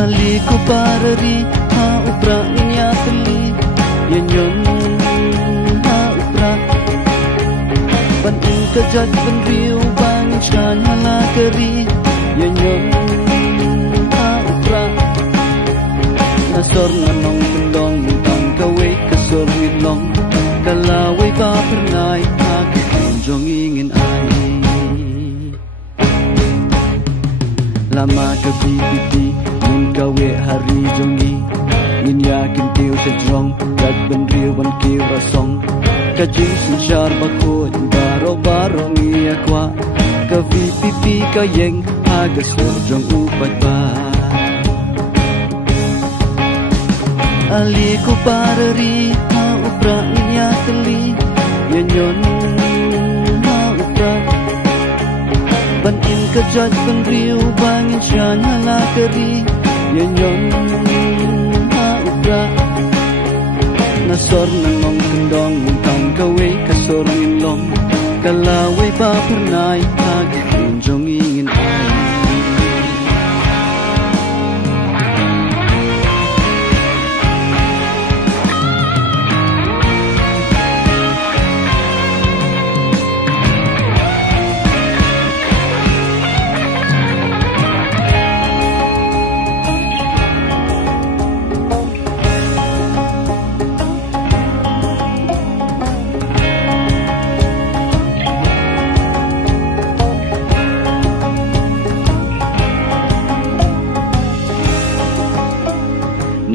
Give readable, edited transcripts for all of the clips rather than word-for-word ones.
Ali ko parari ha upra niya tali yanyon ha upra ban in ka jat ban riu bang chan halakari yanyon ha upra nasor nanong tundong tang kawe kasor ngilong kalaway pa pernay ha jong ingin ai lama ke pipi min kawe hari jongi min yakin tiu sejong kat ben riu ban kiu rasong ka jing sinchar bakut baro baro ngia kwa ka pipi ka yeng aga sur jong upat ba ali ku parari ha upra ngia teli yanyon ha upra ban in ka jat ban riu bangin chan halakari yanyon ha upra nasor nanong kendong tang kawe kasor ngilong kalaway pa pernay hagi kunjong ingin ay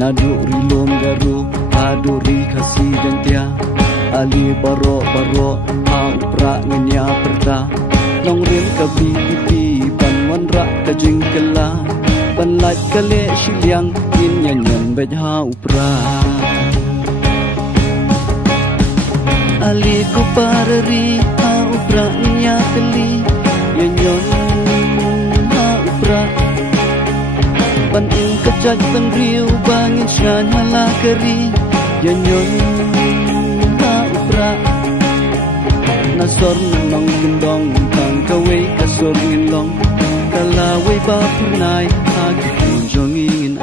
naduri lom garu aduri kasi dentia ali baro baro ha upra ngenya perda nong rin ka pipi pan wanra ka jingkala pan lat kale shiliang yin nyan bej ha upra ali ko parari ha upra ngenya teli yanyon ha upra ban in kajat ban riu bangin chan halakari yanyon ha upra nasor nanong kendong tang kawe kasor ngilong kalaway ba pernay hagi kunjong ingin